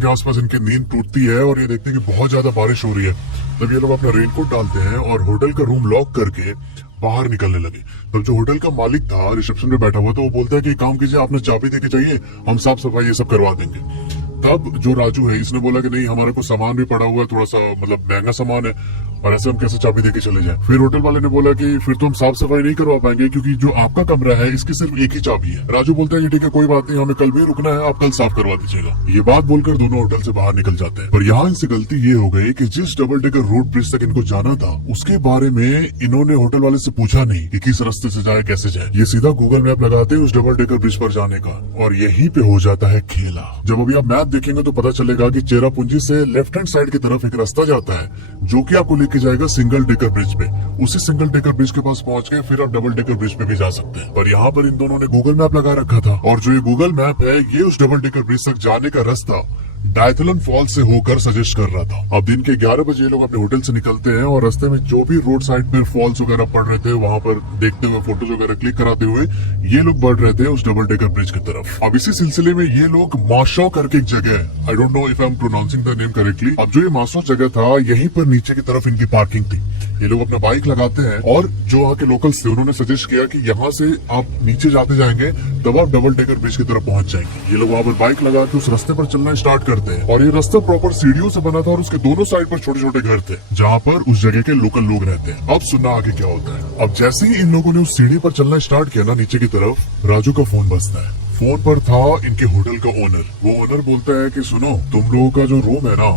के आसपास इनकी नींद टूटती है और ये देखते हैं कि बहुत ज्यादा बारिश हो रही है। तब ये लोग अपना रेनकोट डालते हैं और होटल का रूम लॉक करके बाहर निकलने लगे। तब जो होटल का मालिक था रिसेप्शन पे बैठा हुआ था, वो बोलता है कि काम कीजिए, आपने चाबी देके चाहिए, हम साफ सफाई ये सब करवा देंगे। तब जो राजू है इसने बोला कि नहीं, हमारे को सामान भी पड़ा हुआ है, थोड़ा सा मतलब महंगा सामान है और ऐसे हम कैसे चाबी देके चले जाएं। फिर होटल वाले ने बोला कि फिर तो हम साफ सफाई नहीं करवा पाएंगे क्योंकि जो आपका कमरा है इसकी सिर्फ एक ही चाबी है। राजू बोलता है कि ठीक है, कोई बात नहीं, हमें कल भी रुकना है, आप कल साफ करवा दीजिएगा। ये बात बोलकर दोनों होटल से बाहर निकल जाते हैं। पर यहाँ इनसे गलती ये हो गई कि जिस डबल डेकर रोड ब्रिज तक इनको जाना था उसके बारे में इन्होंने होटल वाले से पूछा नहीं कि किस रास्ते से जाए, कैसे जाए। ये सीधा गूगल मैप लगाते हैं उस डबल डेकर ब्रिज पर जाने का और यहीं पे हो जाता है खेला। जब अभी आप मैप देखेंगे तो पता चलेगा कि चेरापूंजी से लेफ्ट हैंड साइड की तरफ एक रास्ता जाता है जो कि आपको लेके जाएगा सिंगल डेकर ब्रिज पे। उसी सिंगल डेकर ब्रिज के पास पहुंच गए फिर आप डबल डेकर ब्रिज पे भी जा सकते हैं। पर यहाँ पर इन दोनों ने गूगल मैप लगा रखा था और जो ये गूगल मैप है ये उस डबल डेकर ब्रिज तक जाने का रास्ता डायथलन फॉल से होकर सजेस्ट कर रहा था। अब दिन के 11 बजे ये लोग अपने होटल से निकलते हैं और रास्ते में जो भी रोड साइड पर फॉल्स वगैरह पड़ रहे थे वहां पर देखते हुए, फोटोज वगैरह क्लिक कराते हुए ये लोग बढ़ रहे थे उस डबल डेकर ब्रिज की तरफ। अब इसी सिलसिले में ये लोग माशो करके एक जगह है, I don't know if I am pronouncing the name correctly. अब जो ये माशो जगह था यहीं पर नीचे की तरफ इनकी पार्किंग थी। ये लोग अपना बाइक लगाते हैं और जो वहाँ के लोकल्स थे उन्होंने सजेस्ट किया कि यहाँ से आप नीचे जाते जाएंगे तब आप डबल डेकर ब्रिज की तरफ पहुंच जाएंगे। ये लोग वहाँ पर बाइक लगा के उस रास्ते पर चलना स्टार्ट करते हैं और ये रास्ता प्रॉपर सीढ़ियों से बना था और उसके दोनों साइड पर छोटे छोटे घर थे जहाँ पर उस जगह के लोकल लोग रहते हैं। अब सुनना आगे क्या होता है। अब जैसे ही इन लोगों ने उस सीढ़ी पर चलना स्टार्ट किया ना नीचे की तरफ, राजू का फोन बजता है। फोन पर था इनके होटल का ओनर। वो ओनर बोलता है कि सुनो, तुम लोगों का जो रूम है ना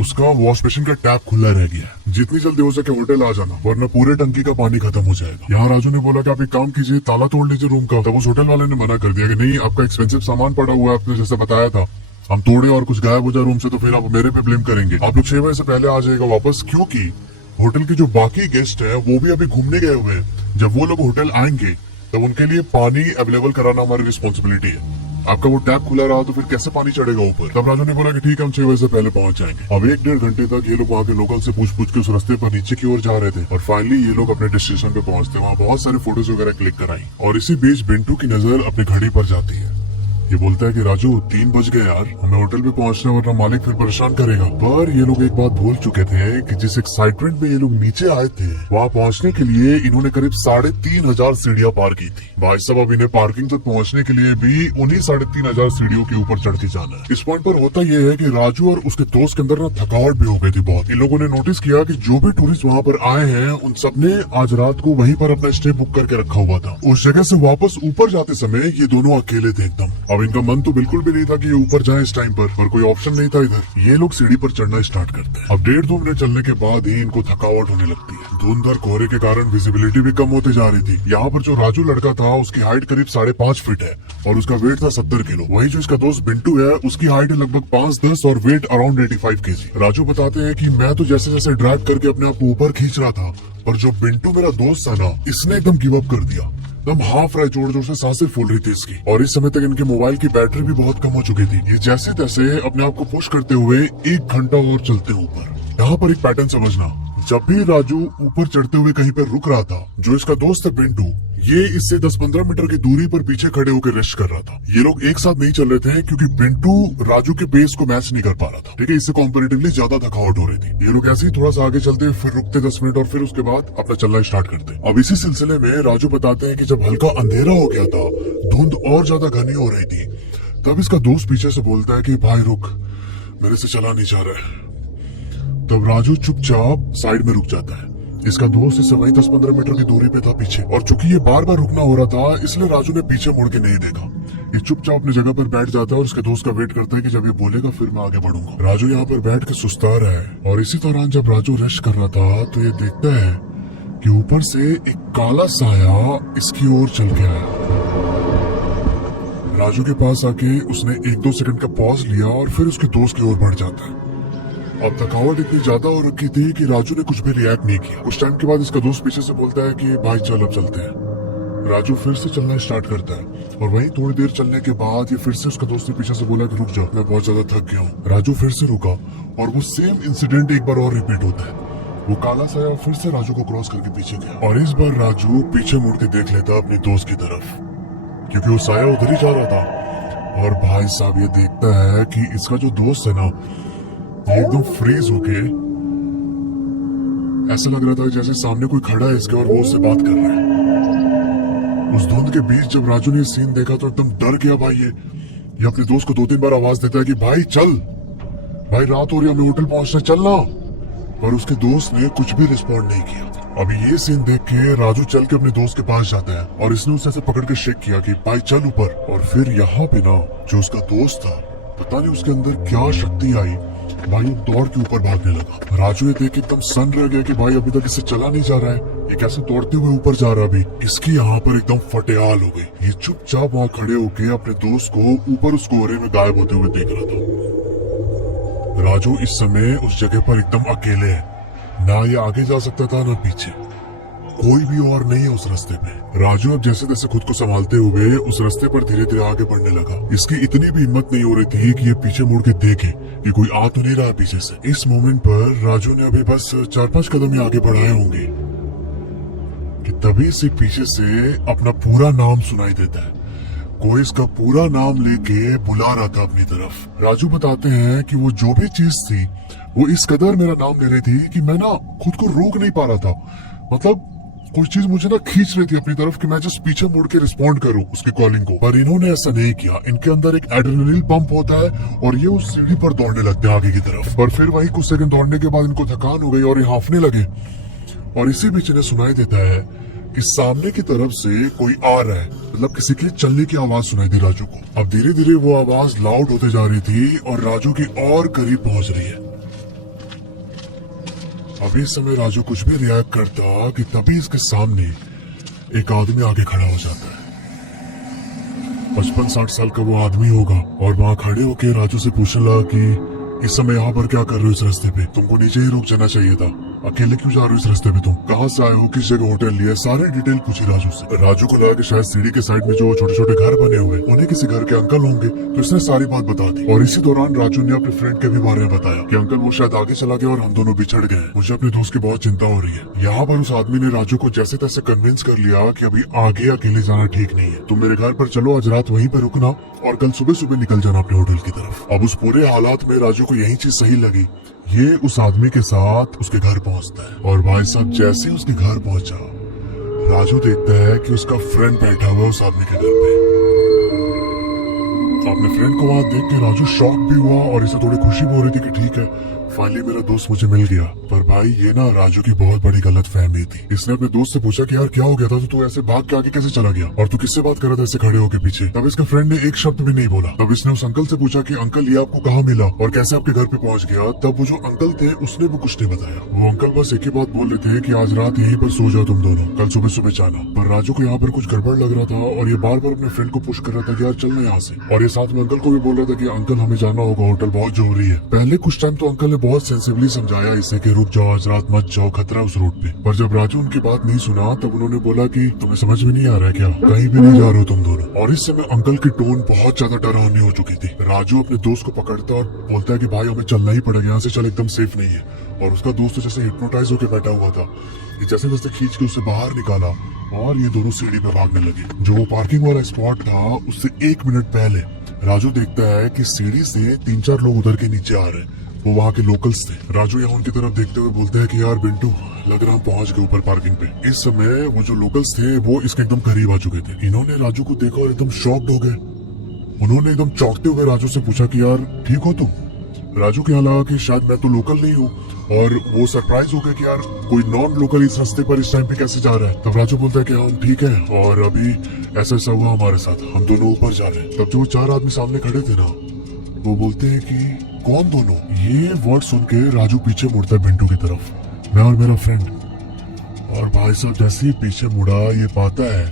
उसका वॉश बेसिन का टैप खुला रह गया है, जितनी जल्दी हो सके होटल आ जाना वरना पूरे टंकी का पानी खत्म हो जाएगा। यहाँ राजू ने बोला कि आप एक काम कीजिए, ताला तोड़ लीजिए रूम का। तब उस होटल वाले ने मना कर दिया कि नहीं, आपका एक्सपेंसिव सामान पड़ा हुआ है, आपने जैसे बताया था, हम तोड़े और कुछ गायब हो जाए रूम से तो फिर आप मेरे पे ब्लेम करेंगे। आप लोग 6 बजे से पहले आ जाएगा वापस, क्योंकि होटल के जो बाकी गेस्ट है वो भी अभी घूमने गए हुए हैं। जब वो लोग होटल आएंगे तब उनके लिए पानी अवेलेबल कराना हमारी रिस्पॉन्सिबिलिटी है। आपका वो टैप खुला रहा तो फिर कैसे पानी चढ़ेगा ऊपर। तब राजू ने बोला कि ठीक है, हम 6 बजे से पहले पहुंच जाएंगे। अब 1-1.5 घंटे तक ये लोग वहाँ के लोकल से पूछ के उस रास्ते पर नीचे की ओर जा रहे थे और फाइनली ये लोग अपने डेस्टिनेशन पे पहुंचते। वहाँ बहुत सारे फोटोज वगैरह क्लिक कराई और इसी बीच बिंटू की नजर अपनी घड़ी पर जाती है। ये बोलता है कि राजू 3 बज गए यार, हमें होटल पे पहुंचना वरना मालिक फिर परेशान करेगा। पर ये लोग एक बात भूल चुके थे कि जिस एक्साइटमेंट में ये लोग नीचे आए थे वहाँ पहुंचने के लिए इन्होंने करीब 3,500 सीढ़ियां पार की थी। भाई साहब, अब इन्हें पार्किंग तक पहुंचने के लिए भी उन्हीं 3,500 सीढ़ियों के ऊपर चढ़ के जाना है। इस पॉइंट पर होता यह है कि राजू और उसके दोस्त के अंदर ना थकावट भी हो गई थी बहुत। इन लोगों ने नोटिस किया कि जो भी टूरिस्ट वहाँ पर आए हैं उन सबने आज रात को वहीं पर अपना स्टे बुक करके रखा हुआ था। उस जगह से वापस ऊपर जाते समय ये दोनों अकेले थे एकदम। अब इनका मन तो बिल्कुल भी नहीं था कि ये ऊपर जाएं इस टाइम पर कोई ऑप्शन नहीं था इधर। ये लोग सीढ़ी पर चढ़ना स्टार्ट करते हैं। अब 1.5-2 मिनट चलने के बाद ही इनको थकावट होने लगती है। धुंध और कोहरे के कारण विजिबिलिटी भी कम होते जा रही थी। यहाँ पर जो राजू लड़का था उसकी हाइट करीब 5.5 फीट है और उसका वेट था 70 किलो। वही जो इसका दोस्त बिंटू है उसकी हाइट है लगभग 5'10" और वेट अराउंड 85 kg। राजू बताते हैं कि मैं तो जैसे जैसे ड्रैग करके अपने आप को ऊपर खींच रहा था, पर जो बिंटू मेरा दोस्त था ना, इसने एकदम गिव अप कर दिया। एकदम हाफ रहा, जोर जोर से सांसें फूल रही थी इसकी और इस समय तक इनके मोबाइल की बैटरी भी बहुत कम हो चुकी थी। ये जैसे तैसे अपने आप को पुश करते हुए 1 घंटा और चलते ऊपर। यहाँ पर एक पैटर्न समझना, जब भी राजू ऊपर चढ़ते हुए कहीं पर रुक रहा था, जो इसका दोस्त है बिंटू, ये इससे 10-15 मीटर की दूरी पर पीछे खड़े होकर रेस्ट कर रहा था। ये लोग एक साथ नहीं चल रहे थे क्योंकि बिंटू राजू के पेस को मैच नहीं कर पा रहा था। ठीक है, इससे कॉम्पेरेटिवली ज्यादा थकावट हो रही थी। ये लोग ऐसे ही थोड़ा सा आगे चलते, फिर रुकते 10 मिनट और फिर उसके बाद अपना चलना स्टार्ट करते। अब इसी सिलसिले में राजू बताते हैं कि जब हल्का अंधेरा हो गया था, धुंध और ज्यादा घनी हो रही थी, तब इसका दोस्त पीछे से बोलता है कि भाई रुक, मेरे से चला नहीं जा रहा है। तब राजू चुपचाप साइड में रुक जाता है। इसका दोस्त इससे वही 10-15 मीटर की दूरी पे था पीछे और चूंकि ये बार बार रुकना हो रहा था इसलिए राजू ने पीछे मुड़ के नहीं देखा। ये चुपचाप अपनी जगह पर बैठ जाता है और उसके दोस्त का वेट करता है कि जब ये बोलेगा फिर मैं आगे बढ़ूंगा। राजू यहाँ पर बैठ के सुस्ता रहा है और इसी दौरान जब राजू रेस्ट कर रहा था तो ये देखता है कि ऊपर से एक काला साया इसकी ओर चल के आया। राजू के पास आके उसने 1-2 सेकंड का पॉज लिया और फिर उसके दोस्त की ओर बढ़ जाता है। अब थकावट इतनी ज्यादा हो रखी थी कि राजू ने कुछ भी रिएक्ट नहीं किया। कुछ टाइम के बाद इसका दोस्त पीछे से बोलता है कि भाई चल अब चलते हैं। राजू फिर से चलना स्टार्ट करता है और वहीं थोड़ी देर चलने के बाद ये फिर से उसका दोस्त ने पीछे से बोला कि रुक जाओ, मैं बहुत ज्यादा थक गया हूँ। राजू फिर से रुका और वो सेम इंसिडेंट एक बार और रिपीट होता है। वो काला साया फिर से राजू को क्रॉस करके पीछे गया और इस बार राजू पीछे मुड़ के देख लेता अपने दोस्त की तरफ, क्योंकि वो साया उधर ही जा रहा था। और भाई साहब ये देखता है कि इसका जो दोस्त है ना, ये एकदम फ्रीज होके, ऐसा लग रहा था जैसे सामने कोई खड़ा है इसके और वो उससे बात कर रहा है। उस धुंध के बीच जब राजू ने सीन देखा तो एकदम डर गया भाई। ये अपने दोस्त को 2-3 बार आवाज देता है कि भाई चल, भाई रात हो रही है, हमें होटल पहुंचना, चलना। पर उसके दोस्त ने कुछ भी रिस्पॉन्ड नहीं किया। अभी ये सीन देख के राजू चल के अपने दोस्त के पास जाता है और इसने उसे ऐसे पकड़ के शेक किया कि भाई चल ऊपर। और फिर यहाँ पे ना जो उसका दोस्त था, पता नहीं उसके अंदर क्या शक्ति आई, भाई वो दौड़ के ऊपर भागने लगा। राजू ये देख के एकदम सन रह गया कि भाई अभी तक इससे चला नहीं जा रहा है, ये कैसे दौड़ते हुए ऊपर जा रहा। अभी इसकी यहाँ पर एकदम फटेहाल हो गई। ये चुपचाप वहाँ खड़े होके अपने दोस्त को ऊपर उस कोहरे में गायब होते हुए देख रहा था। राजू इस समय उस जगह पर एकदम अकेले है, ना ये आगे जा सकता था ना पीछे, कोई भी और नहीं है उस रास्ते पे। राजू अब जैसे तैसे खुद को संभालते हुए उस रास्ते पर धीरे धीरे आगे बढ़ने लगा। इसकी इतनी भी हिम्मत नहीं हो रही थी कि ये पीछे मुड़ के देखे कि कोई आ तो नहीं रहा पीछे से। इस मोमेंट पर राजू ने अभी बस 4-5 कदम ही आगे बढ़ाए होंगे कि तभी से पीछे से अपना पूरा नाम सुनाई देता है। कोई इसका पूरा नाम लेके बुला रहा था अपनी तरफ। राजू बताते हैं कि वो जो भी चीज थी वो इस कदर मेरा नाम ले रही थी कि मैं ना खुद को रोक नहीं पा रहा था। मतलब कोई चीज मुझे ना खींच रही थी अपनी तरफ कि मैं जस्ट पीछे मुड़ के रिस्पॉन्ड करूं उसकी कॉलिंग को। पर इन्होंने ऐसा नहीं किया। इनके अंदर एक एड्रेनलिन पंप होता है और ये उस सीढ़ी पर दौड़ने लगते हैं आगे की तरफ। पर फिर वही कुछ सेकंड दौड़ने के बाद इनको थकान हो गई और ये हांफने लगे। और इसी बीच इन्हें सुनाई देता है कि सामने की तरफ से कोई आ रहा है, मतलब किसी के चलने की आवाज सुनाई दी राजू को। अब धीरे धीरे वो आवाज लाउड होते जा रही थी और राजू की और करीब पहुंच रही है। अभी इस समय राजू कुछ भी रिएक्ट करता कि तभी इसके सामने एक आदमी आगे खड़ा हो जाता है। 55-60 साल का वो आदमी होगा और वहाँ खड़े होके राजू से पूछने लगा कि इस समय यहाँ पर क्या कर रहे हो इस रास्ते पे? तुमको नीचे ही रुक जाना चाहिए था, अकेले क्यों जा रहे हो इस रास्ते पे? तुम कहाँ से आए हो, किस जगह होटल लिया? सारे डिटेल पूछी राजू से। राजू को लगा कि शायद सीढ़ी के साइड में जो छोटे छोटे घर बने हुए उन्हें किसी घर के अंकल होंगे, तो इसने सारी बात बता दी। और इसी दौरान राजू ने अपने फ्रेंड के भी बारे में बताया कि अंकल वो शायद आगे चला गया और हम दोनों बिछड़ गए। मुझे अपने दोस्त की बहुत चिंता हो रही है। यहाँ पर उस आदमी ने राजू को जैसे तैसे कन्विंस कर लिया कि अभी आगे अकेले जाना ठीक नहीं है, तुम मेरे घर पर चलो, आज रात वहीं पर रुकना और कल सुबह सुबह निकल जाना अपने होटल की तरफ। अब उस पूरे हालात में राजू को यही चीज सही लगी। ये उस आदमी के साथ उसके घर पहुंचता है और भाई साहब जैसे ही उसके घर पहुंचा, राजू देखता है कि उसका फ्रेंड बैठा हुआ है उस आदमी के घर पे। अपने फ्रेंड को वहां देख के राजू शॉक भी हुआ और इसे थोड़ी खुशी भी हो रही थी कि ठीक है, फाइनली मेरा दोस्त मुझे मिल गया। पर भाई ये ना राजू की बहुत बड़ी गलत फहमी थी। इसने अपने दोस्त से पूछा कि यार क्या हो गया था, तो तू ऐसे भाग के आगे कैसे चला गया और तू किससे बात कर रहा था ऐसे खड़े होके पीछे? तब इसका फ्रेंड ने एक शब्द भी नहीं बोला। तब इसने उस अंकल से पूछा कि अंकल ये आपको कहाँ मिला और कैसे आपके घर पे पहुंच गया? तब वो जो अंकल थे उसने भी कुछ नहीं बताया। वो अंकल बस एक ही बात बोल रहे थे कि आज रात यहीं पर सो जाओ तुम दोनों, कल सुबह सुबह जाना। पर राजू को यहाँ पर कुछ गड़बड़ लग रहा था और ये बार बार अपने फ्रेंड को पुश कर रहा था कि यार चलना यहाँ से। और ये साथ में अंकल को भी बोल रहा था कि अंकल हमें जाना होगा, होटल बहुत जरूरी है। पहले कुछ टाइम तो अंकल ने बहुत सेंसिबली समझाया इसे कि रुक जाओ, आज रात मत जाओ, खतरा उस रोड पे। पर जब राजू उनकी बात नहीं सुना तब उन्होंने बोला कि तुम्हें समझ में नहीं आ रहा है क्या, कहीं भी नहीं जा रहे हो तुम दोनों। और इस समय अंकल की टोन बहुत ज्यादा डरावनी हो चुकी थी। राजू अपने दोस्त को पकड़ता और बोलता है कि भाई हमें चलना ही पड़ेगा, यहाँ से चल, एकदम सेफ नहीं है। और उसका दोस्त तो जैसे हिप्नोटाइज होकर बैठा हुआ था, जैसे जैसे खींच के उसे बाहर निकाला और ये दोनों सीढ़ी पे भागने लगे। जो वो पार्किंग वाला स्पॉट था उससे 1 मिनट पहले राजू देखता है कि सीढ़ी से 3-4 लोग उधर के नीचे आ रहे हैं। वो वहाँ के लोकल्स थे। राजू यहाँ उनकी तरफ देखते हुए बोलते हैं कि यार बिंटू, लग रहा हम पहुंच गए ऊपर पार्किंग पे। इस समय वो जो लोकल्स थे वो इसके एकदम करीब आ चुके थे। इन्होंने राजू को देखा और एकदम शॉक्ड हो गए। उन्होंने एकदम चौंकते हुए राजू से पूछा कि यार ठीक हो तुम? राजू को यहाँ लगा कि शायद मैं तो लोकल नहीं हूँ और वो सरप्राइज हो गए कि यार कोई नॉन लोकल इस रास्ते पर इस टाइम पे कैसे जा रहा है। तब राजू बोलता है कि हम ठीक है और अभी ऐसा ऐसा हुआ हमारे साथ, हम दोनों ऊपर जा रहे हैं। तब जो 4 आदमी सामने खड़े थे ना, वो बोलते हैं कि कौन दोनों? ये वर्ड सुन के राजू पीछे मुड़ता है बिंटू की तरफ, मैं और मेरा फ्रेंड। और भाई साहब जैसे ही पीछे मुड़ा ये पाता है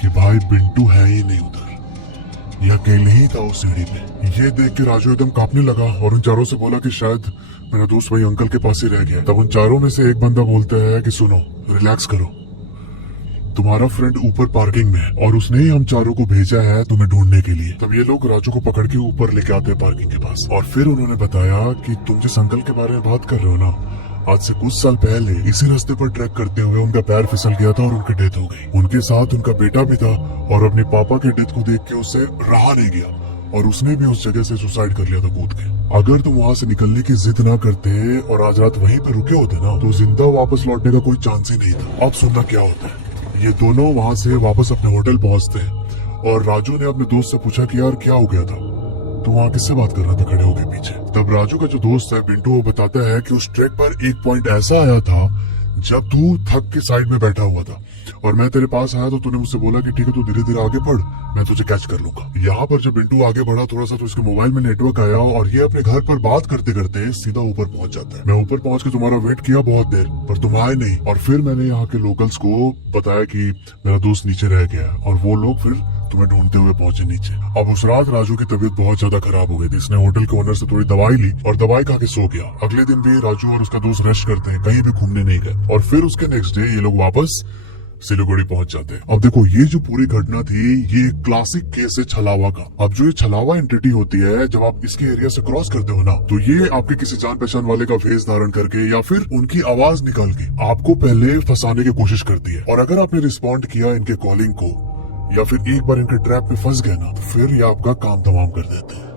कि भाई बिंटू है ही नहीं उधर, ये अकेले ही था उस सीढ़ी पे। ये देख के राजू एकदम कांपने लगा और उन चारों से बोला कि शायद मेरा दोस्त वही अंकल के पास ही रह गया। तब उन चारों में से एक बंदा बोलता है कि सुनो, रिलैक्स करो, तुम्हारा फ्रेंड ऊपर पार्किंग में है और उसने ही हम चारों को भेजा है तुम्हें ढूंढने के लिए। तब ये लोग राजू को पकड़ के ऊपर लेके आते हैं पार्किंग के पास और फिर उन्होंने बताया कि तुम जिस अंकल के बारे में बात कर रहे हो ना, आज से कुछ साल पहले इसी रास्ते पर ट्रैक करते हुए उनका पैर फिसल गया था और उनकी डेथ हो गई। उनके साथ उनका बेटा भी था और अपने पापा के डेथ को देख के उससे रहा नहीं गया और उसने भी उस जगह से सुसाइड कर लिया था कूद के। अगर तुम वहाँ से निकलने की जिद ना करते और आज रात वहीं पे रुके होते ना तो जिंदा वापस लौटने का कोई चांस ही नहीं था। अब सुनना क्या होता है। ये दोनों वहाँ से वापस अपने होटल पहुँचते हैं और राजू ने अपने दोस्त से पूछा कि यार क्या हो गया था, तो वहाँ किससे बात कर रहा था खड़े होके पीछे। तब राजू का जो दोस्त है पिंटू वो बताता है कि उस ट्रैक पर एक पॉइंट ऐसा आया था जब तू थक के साइड में बैठा हुआ था और मैं तेरे पास आया तो तूने मुझसे बोला कि ठीक है तू धीरे धीरे आगे बढ़, मैं तुझे कैच कर लूंगा। यहाँ पर जब पिंटू आगे बढ़ा थोड़ा सा तो उसके मोबाइल में नेटवर्क आया और ये अपने घर पर बात करते करते सीधा ऊपर पहुंच जाता है। मैं ऊपर पहुंच के तुम्हारा वेट किया बहुत देर पर तुम आए नहीं और फिर मैंने यहाँ के लोकल्स को बताया कि मेरा दोस्त नीचे रह गया और वो लोग फिर तुम्हें ढूंढते हुए पहुंचे नीचे। अब उस रात राजू की तबीयत बहुत ज्यादा खराब हो गई थी। इसने होटल के ओनर से थोड़ी दवाई ली और दवाई खा के सो गया। अगले दिन भी राजू और उसका दोस्त रेस्ट करते हैं, कहीं भी घूमने नहीं गए और फिर उसके नेक्स्ट डे ये लोग वापस सिलीगुड़ी पहुंच जाते हैं। अब देखो ये जो पूरी घटना थी ये क्लासिक केस है छलावा का। अब जो ये छलावा एंटिटी होती है जब आप इसके एरिया से क्रॉस करते हो ना तो ये आपके किसी जान पहचान वाले का भेष धारण करके या फिर उनकी आवाज निकाल के आपको पहले फंसाने की कोशिश करती है और अगर आपने रिस्पॉन्ड किया इनके कॉलिंग को या फिर एक बार इनके ट्रैप में फंस गए ना तो फिर ये आपका काम तमाम कर देते हैं।